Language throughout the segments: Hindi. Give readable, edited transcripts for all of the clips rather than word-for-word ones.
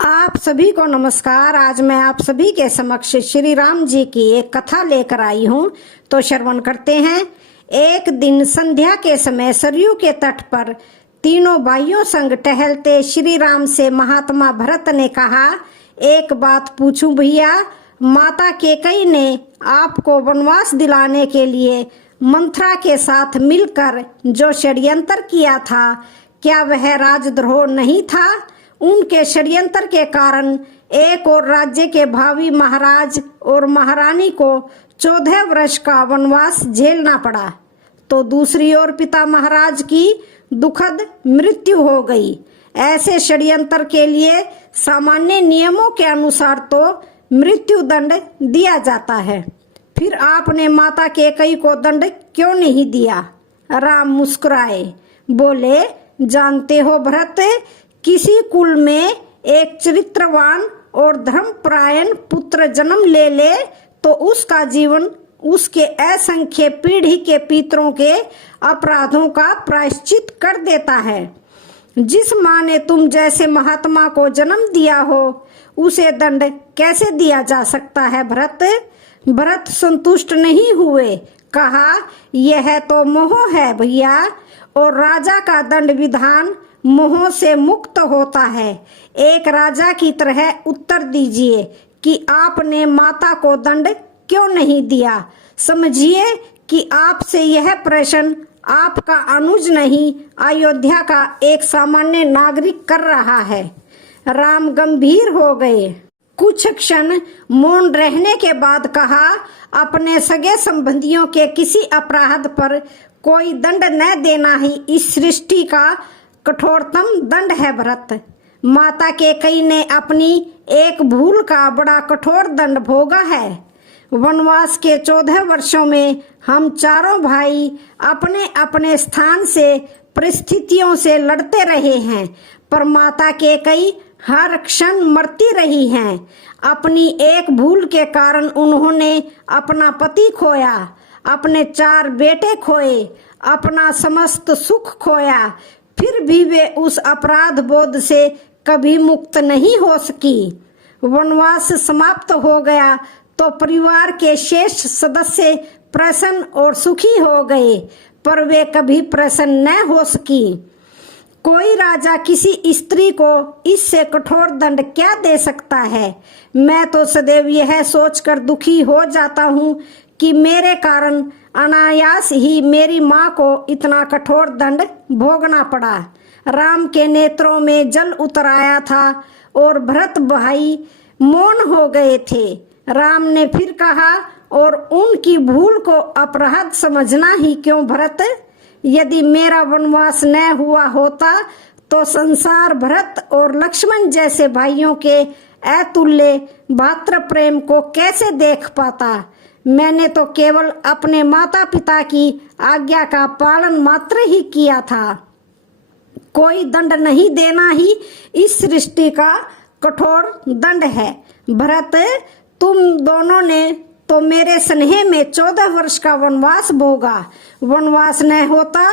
आप सभी को नमस्कार। आज मैं आप सभी के समक्ष श्री राम जी की एक कथा लेकर आई हूँ, तो श्रवण करते हैं। एक दिन संध्या के समय सरयू के तट पर तीनों भाइयों संग टहलते श्री राम से महात्मा भरत ने कहा, एक बात पूछूं भैया, माता कैकेयी ने आपको वनवास दिलाने के लिए मंथरा के साथ मिलकर जो षड्यंत्र किया था, क्या वह राजद्रोह नहीं था? उनके षड्यंत्र के कारण एक और राज्य के भावी महाराज और महारानी को 14 वर्ष का वनवास झेलना पड़ा, तो दूसरी ओर पिता महाराज की दुखद मृत्यु हो गई। ऐसे षड्यंत्र के लिए सामान्य नियमों के अनुसार तो मृत्यु दंड दिया जाता है, फिर आपने माता कैकेयी को दंड क्यों नहीं दिया? राम मुस्कुराए, बोले, जानते हो भरत, किसी कुल में एक चरित्रवान और धर्मपरायण पुत्र जन्म ले तो उसका जीवन उसके असंख्य पीढ़ी के पितरों के अपराधों का प्रायश्चित कर देता है। जिस माँ ने तुम जैसे महात्मा को जन्म दिया हो, उसे दंड कैसे दिया जा सकता है भरत? भरत संतुष्ट नहीं हुए, कहा, यह तो मोह है भैया, और राजा का दंड विधान मोह से मुक्त होता है। एक राजा की तरह उत्तर दीजिए कि आपने माता को दंड क्यों नहीं दिया। समझिए कि आपसे यह प्रश्न आपका अनुज नहीं, अयोध्या का एक सामान्य नागरिक कर रहा है। राम गंभीर हो गए। कुछ क्षण मौन रहने के बाद कहा, अपने सगे संबंधियों के किसी अपराध पर कोई दंड न देना ही इस सृष्टि का कठोरतम दंड है भरत। माता कैकेयी ने अपनी एक भूल का बड़ा कठोर दंड भोगा है। वनवास के 14 वर्षों में हम चारों भाई अपने अपने स्थान से परिस्थितियों से लड़ते रहे हैं, पर माता कैकेयी हर क्षण मरती रही हैं। अपनी एक भूल के कारण उन्होंने अपना पति खोया, अपने 4 बेटे खोए, अपना समस्त सुख खोया, फिर भी वे उस अपराध बोध से कभी मुक्त नहीं हो सकी। वनवास समाप्त हो गया तो परिवार के शेष सदस्य प्रसन्न और सुखी हो गए, पर वे कभी प्रसन्न न हो सकी। कोई राजा किसी स्त्री को इससे कठोर दंड क्या दे सकता है? मैं तो सदैव यह सोचकर दुखी हो जाता हूँ कि मेरे कारण अनायास ही मेरी माँ को इतना कठोर दंड भोगना पड़ा। राम के नेत्रों में जल उतर आया था और भरत भाई मौन हो गए थे। राम ने फिर कहा, और उनकी भूल को अपराध समझना ही क्यों भरत? यदि मेरा वनवास न हुआ होता तो संसार भरत और लक्ष्मण जैसे भाइयों के अतुल्य भातृ प्रेम को कैसे देख पाता? मैंने तो केवल अपने माता पिता की आज्ञा का पालन मात्र ही किया था। कोई दंड नहीं देना ही इस सृष्टि का कठोर दंड है। भरत, तुम दोनों ने तो मेरे स्नेह में 14 वर्ष का वनवास भोगा। वनवास न होता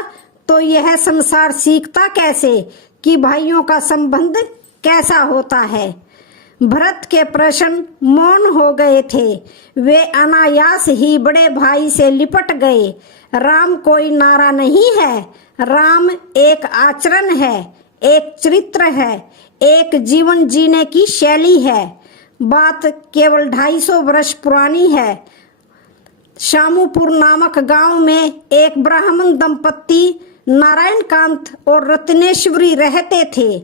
तो यह संसार सीखता कैसे कि भाइयों का संबंध कैसा होता है? भरत के प्रश्न मौन हो गए थे। वे अनायास ही बड़े भाई से लिपट गए। राम कोई नारा नहीं है, राम एक आचरण है, एक चरित्र है, एक जीवन जीने की शैली है। बात केवल 250 वर्ष पुरानी है। शामूपुर नामक गांव में एक ब्राह्मण दंपत्ति नारायण कांत और रत्नेश्वरी रहते थे।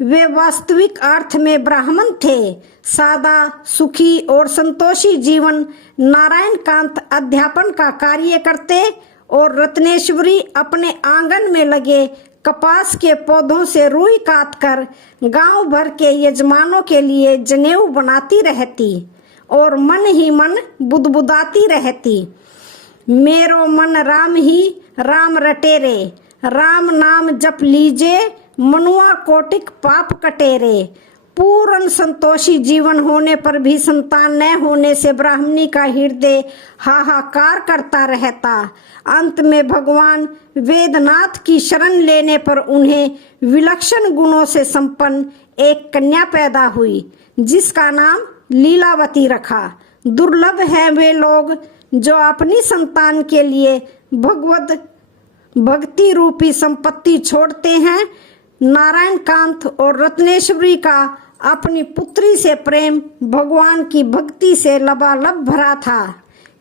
वे वास्तविक अर्थ में ब्राह्मण थे। सादा, सुखी और संतोषी जीवन नारायण कांत अध्यापन का कार्य करते और रत्नेश्वरी अपने आंगन में लगे कपास के पौधों से रुई काट कर गांव भर के यजमानों के लिए जनेऊ बनाती रहती और मन ही मन बुदबुदाती रहती। मेरो मन राम ही राम रटेरे, राम नाम जप लीजे, मनुआ कोटिक पाप कटेरे। पूर्ण संतोषी जीवन होने पर भी संतान न होने से ब्राह्मणी का हृदय हाहाकार करता रहता। अंत में भगवान वेदनाथ की शरण लेने पर उन्हें विलक्षण गुणों से संपन्न एक कन्या पैदा हुई जिसका नाम लीलावती रखा। दुर्लभ है वे लोग जो अपनी संतान के लिए भगवत भक्ति रूपी संपत्ति छोड़ते हैं। नारायण कांत और रत्नेश्वरी का अपनी पुत्री से प्रेम भगवान की भक्ति से लबालब भरा था।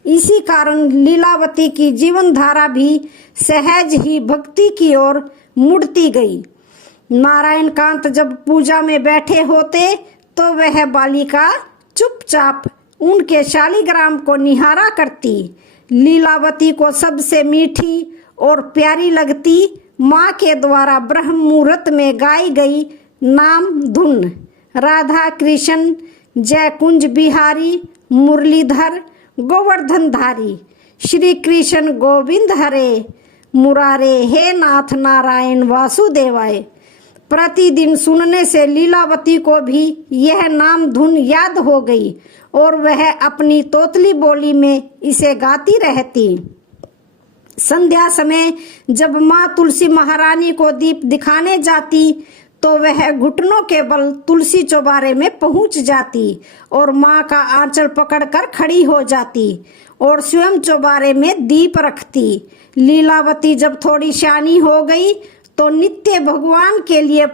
इसी कारण लीलावती की जीवन धारा भी सहज ही भक्ति की ओर मुड़ती गई। नारायण कांत जब पूजा में बैठे होते तो वह बालिका चुपचाप उनके शालिग्राम को निहारा करती। लीलावती को सबसे मीठी और प्यारी लगती माँ के द्वारा ब्रह्म मुहूर्त में गाई गई नाम धुन, राधा कृष्ण जय कुंज बिहारी मुरलीधर गोवर्धन धारी, श्री कृष्ण गोविंद हरे मुरारे, हे नाथ नारायण वासुदेवाय। प्रतिदिन सुनने से लीलावती को भी यह नाम धुन याद हो गई और वह अपनी तोतली बोली में इसे गाती रहती। संध्या समय जब माँ तुलसी महारानी को दीप दिखाने जाती तो वह घुटनों के बल तुलसी चौबारे में पहुंच जाती और माँ का आंचल पकड़कर खड़ी हो जाती और स्वयं चौबारे में दीप रखती। लीलावती जब थोड़ी शानी हो गई तो नित्य भगवान के लिए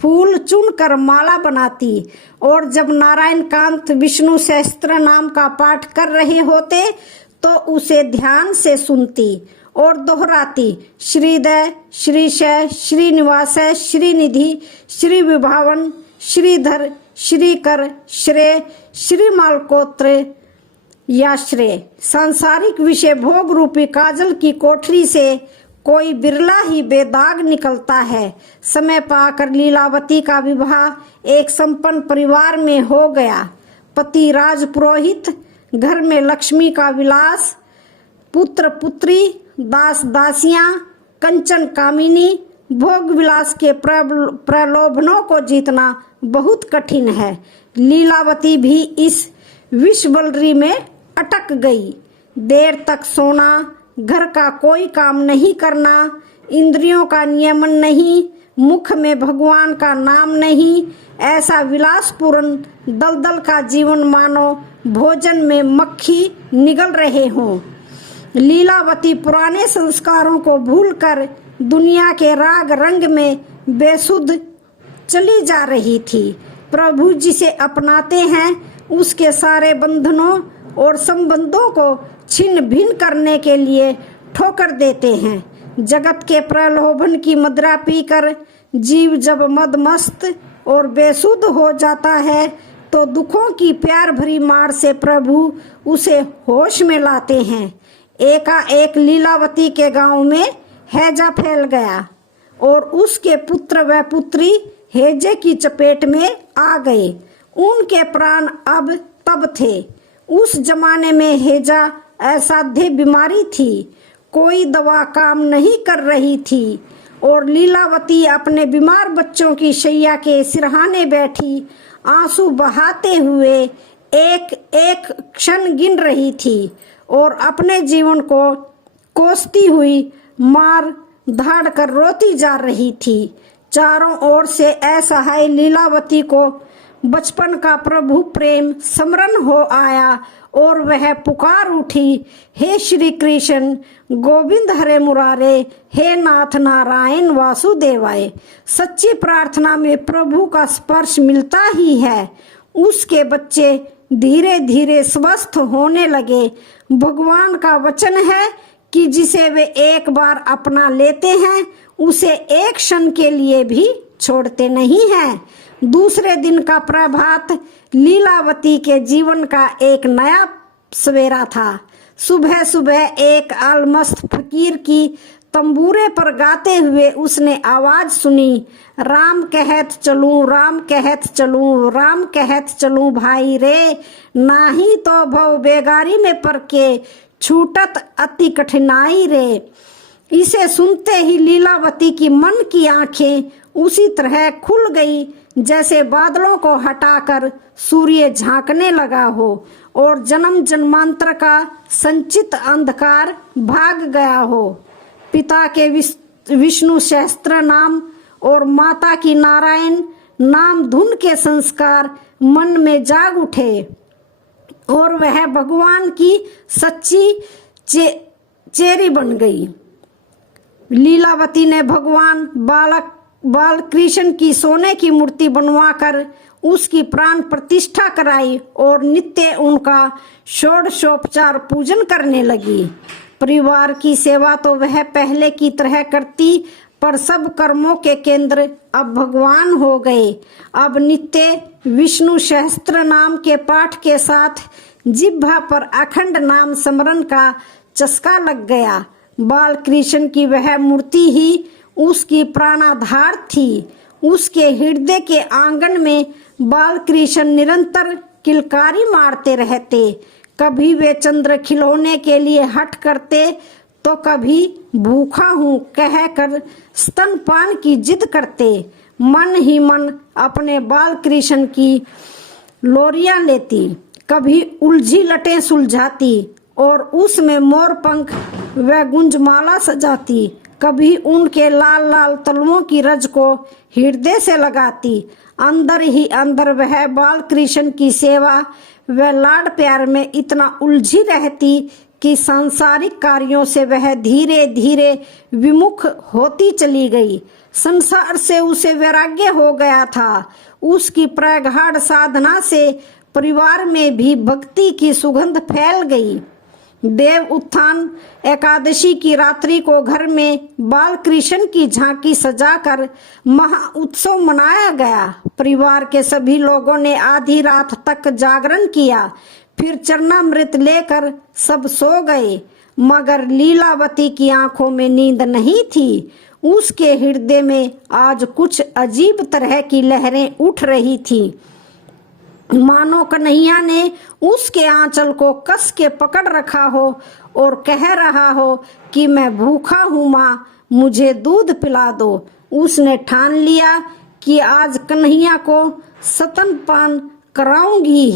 फूल चुनकर माला बनाती और जब नारायण कांत विष्णु सहस्त्र नाम का पाठ कर रहे होते तो उसे ध्यान से सुनती और दोहराती। श्रीदय, श्रीशय, श्रीनिवास, श्रीनिधि, श्री विभावन, श्रीधर, श्रीकर, श्रेय, श्रीमालकोत्र या श्रेय। सांसारिक विषय भोग रूपी काजल की कोठरी से कोई बिरला ही बेदाग निकलता है। समय पाकर लीलावती का विवाह एक संपन्न परिवार में हो गया। पति राजपुरोहित, घर में लक्ष्मी का विलास, पुत्र पुत्री, दास दासियां, कंचन कामिनी। भोग विलास के प्रलोभनों को जीतना बहुत कठिन है। लीलावती भी इस विषवलरी में अटक गई। देर तक सोना, घर का कोई काम नहीं करना, इंद्रियों का नियमन नहीं, मुख में भगवान का नाम नहीं, ऐसा विलासपूर्ण दलदल का जीवन मानो भोजन में मक्खी निगल रहे हों। लीलावती पुराने संस्कारों को भूलकर दुनिया के राग रंग में बेसुध चली जा रही थी। प्रभु जिसे अपनाते हैं उसके सारे बंधनों और संबंधों को छिन्न भिन्न करने के लिए ठोकर देते हैं। जगत के प्रलोभन की मदिरा पीकर जीव जब मदमस्त और बेसुध हो जाता है तो दुखों की प्यार भरी मार से प्रभु उसे होश में लाते हैं। एकाएक लीलावती के गांव में हैजा फैल गया और उसके पुत्र व पुत्री हैजे की चपेट में आ गए। उनके प्राण अब तब थे। उस जमाने में हैजा असाध्य बीमारी थी, कोई दवा काम नहीं कर रही थी और लीलावती अपने बीमार बच्चों की शैया के सिरहाने बैठी आंसू बहाते हुए एक एक क्षण गिन रही थी और अपने जीवन को कोसती हुई मार धाड़ कर रोती जा रही थी। चारों ओर से असहाय लीलावती को बचपन का प्रभु प्रेम स्मरण हो आया और वह पुकार उठी, हे श्री कृष्ण गोविंद हरे मुरारे, हे नाथ नारायण वासुदेवाय। सच्ची प्रार्थना में प्रभु का स्पर्श मिलता ही है। उसके बच्चे धीरे धीरे स्वस्थ होने लगे। भगवान का वचन है कि जिसे वे एक बार अपना लेते हैं उसे एक क्षण के लिए भी छोड़ते नहीं हैं। दूसरे दिन का प्रभात लीलावती के जीवन का एक नया सवेरा था। सुबह सुबह एक आलमस्त फकीर की तंबूरे पर गाते हुए उसने आवाज सुनी, राम कहत चलूं, राम कहत चलूं, राम कहत चलूं भाई रे, नाही तो भव बेगारी में पर के छूटत अति कठिनाई रे। इसे सुनते ही लीलावती की मन की आंखें उसी तरह खुल गई जैसे बादलों को हटाकर सूर्य झांकने लगा हो और जन्म जन्मांतर का संचित अंधकार भाग गया हो। पिता के विष्णु सहस्त्र नाम और माता की नारायण नाम धुन के संस्कार मन में जाग उठे और वह भगवान की सच्ची चेरी बन गई। लीलावती ने भगवान बाल कृष्ण की सोने की मूर्ति बनवाकर उसकी प्राण प्रतिष्ठा कराई और नित्य उनका षोडशोपचार पूजन करने लगी। परिवार की सेवा तो वह पहले की तरह करती, पर सब कर्मों के केंद्र अब भगवान हो गए। अब नित्य विष्णु सहस्त्र नाम के पाठ के साथ जिह्वा पर अखंड नाम स्मरण का चस्का लग गया। बाल कृष्ण की वह मूर्ति ही उसकी प्राणाधार थी। उसके हृदय के आंगन में बाल कृष्ण निरंतर किलकारी मारते रहते। कभी वे चंद्र खिलौने के लिए हट करते तो कभी भूखा हूँ कहकर स्तनपान की जिद करते। मन ही मन अपने बाल कृष्ण की लोरियां लेती, कभी उलझी लटें सुलझाती और उसमें मोर पंख व गुंजमाला सजाती। कभी उनके लाल लाल तलवों की रज को हृदय से लगाती। अंदर ही अंदर वह बाल कृष्ण की सेवा व लाड प्यार में इतना उलझी रहती कि सांसारिक कार्यों से वह धीरे धीरे विमुख होती चली गई। संसार से उसे वैराग्य हो गया था। उसकी प्रगाढ़ साधना से परिवार में भी भक्ति की सुगंध फैल गई। देव उत्थान एकादशी की रात्रि को घर में बाल कृष्ण की झांकी सजाकर महा उत्सव मनाया गया। परिवार के सभी लोगों ने आधी रात तक जागरण किया, फिर चरणामृत लेकर सब सो गए। मगर लीलावती की आंखों में नींद नहीं थी। उसके हृदय में आज कुछ अजीब तरह की लहरें उठ रही थी, मानो कन्हैया ने उसके आंचल को कस के पकड़ रखा हो और कह रहा हो कि मैं भूखा हूँ माँ, मुझे दूध पिला दो। उसने ठान लिया कि आज कन्हैया को स्तनपान कराऊंगी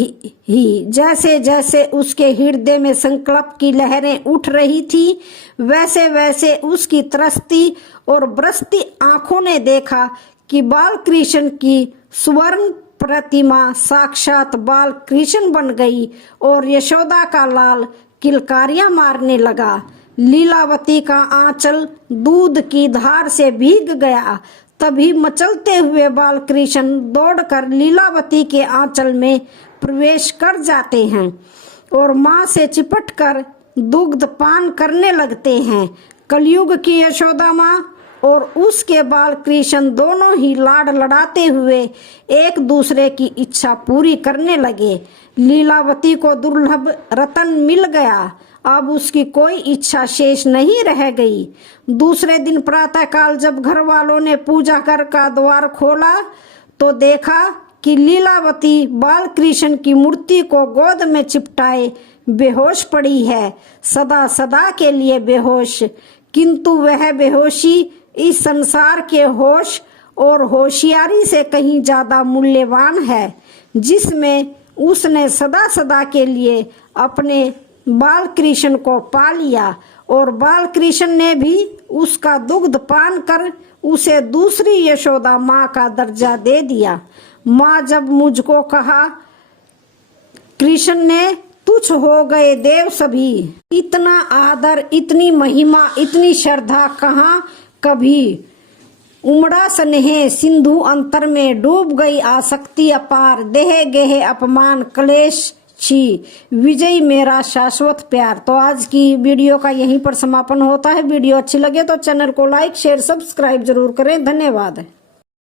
ही। जैसे जैसे उसके हृदय में संकल्प की लहरें उठ रही थी, वैसे वैसे उसकी तरसती और बरसती आंखों ने देखा कि बाल कृष्ण की स्वर्ण प्रतिमा साक्षात बाल कृष्ण बन गई और यशोदा का लाल किलकारियां मारने लगा। लीलावती का आंचल दूध की धार से भीग गया। तभी मचलते हुए बाल कृष्ण दौड़कर लीलावती के आंचल में प्रवेश कर जाते हैं और मां से चिपटकर दुग्ध पान करने लगते हैं। कलयुग की यशोदा मां और उसके बाल कृष्ण दोनों ही लाड लड़ाते हुए एक दूसरे की इच्छा पूरी करने लगे। लीलावती को दुर्लभ रतन मिल गया। अब उसकी कोई इच्छा शेष नहीं रह गई। दूसरे दिन प्रातःकाल जब घर वालों ने पूजा घर का द्वार खोला तो देखा कि लीलावती बाल कृष्ण की मूर्ति को गोद में चिपटाए बेहोश पड़ी है, सदा सदा के लिए बेहोश। किंतु वह बेहोशी इस संसार के होश और होशियारी से कहीं ज्यादा मूल्यवान है, जिसमें उसने सदा सदा के लिए अपने बाल कृष्ण को पा लिया और बाल कृष्ण ने भी उसका दुग्ध पान कर उसे दूसरी यशोदा माँ का दर्जा दे दिया। माँ जब मुझको कहा कृष्ण ने तुच्छ हो गए देव सभी। इतना आदर, इतनी महिमा, इतनी श्रद्धा कहाँ कभी। उमड़ा स्नेह सिंधु अंतर में डूब गई आसक्ति अपार। देह गेह अपमान क्लेश छी विजय मेरा शाश्वत प्यार। तो आज की वीडियो का यहीं पर समापन होता है। वीडियो अच्छी लगे तो चैनल को लाइक शेयर सब्सक्राइब जरूर करें। धन्यवाद।